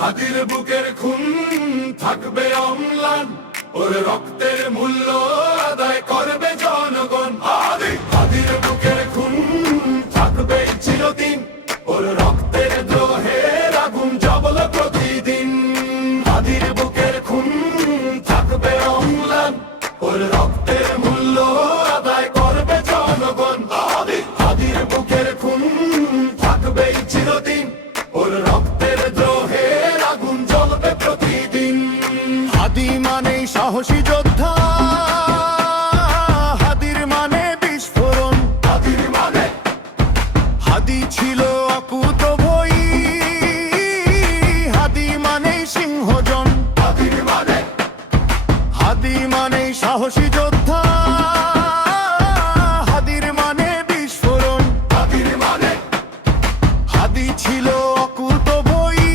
হাদির বুকের খুন থাকবে অম্লান, ওর রক্তের মূল্য আদায় করবে জনগণ। হাদির বুকের খুন থাকবে চিরদিন, ওর রক্তের দ্রোহের আগুন জ্বলবে প্রতিদিন। হাদির বুকের খুন থাকবে অম্লান, ওর রক্তের মূল্য আদায় করবে জনগণ। হাদির বুকের খুন থাকবে চিরদিন, ওর রক্তের দ্রোহের আগুন জ্বলবে প্রতিদিন। হাদি মানেই সাহসী যোদ্ধা, হাদির মানে বিস্ফোরণ। হাদির মানে হাদি ছিল অকুতভয়ী, হাদি মানেই সিংহজন। হাদির মানে হাদি মানেই সাহসী যোদ্ধা, হাদির মানে বিস্ফোরণ। হাদির মানে হাদি ছিল অকুতভয়ী,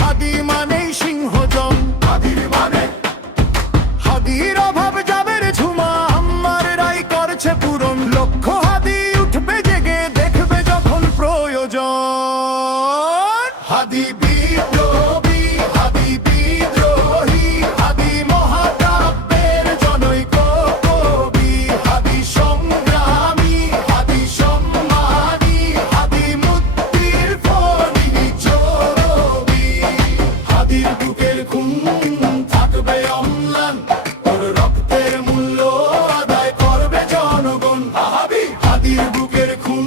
হাদি মানেই সিংহজন। হাদির মানে হাদির অভাব যাবে রে ঝুমা, আমার রাই করছে পূরণ। লক্ষ্য হাদি উঠবে জেগে, দেখবে যখন প্রয়োজন। হাদি বিদ্রোহী, হাদি বিদ্রোহী, হাদি মহাকাব্যের জনৈক কবি। হাদি সংগ্রামী, হাদি সম্মানী, হাদি মুক্তির ফণি চরবি। হাদির বুকের খুন থাকবে অম্লান, ওর রক্তের মূল্য আদায় করবে জনগণ। হাদির বুকের খুন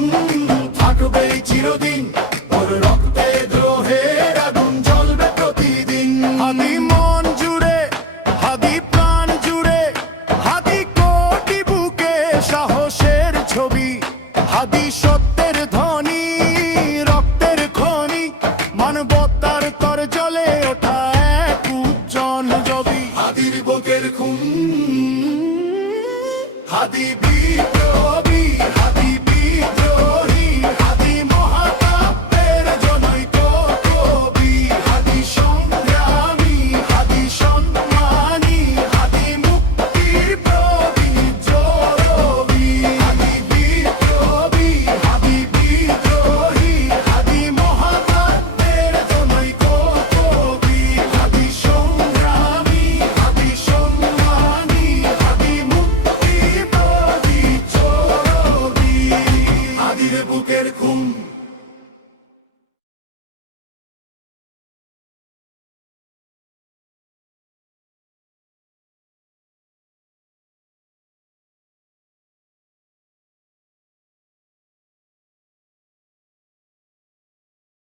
থাকবে চিরদিন, ওর রক্তে দ্রোহের আগুন জ্বলবে প্রতিদিন। হাদি মন জুড়ে, হাদি প্রাণ জুড়ে, হাদি কোটি বুকে সাহসের ছবি। হাদি সত্যের ধ্বনি, রক্তের খনি, মানবতার তর জ্বলে ওঠা এক উজ্জ্বল জবি। হাদির বুকের খুন, হাদি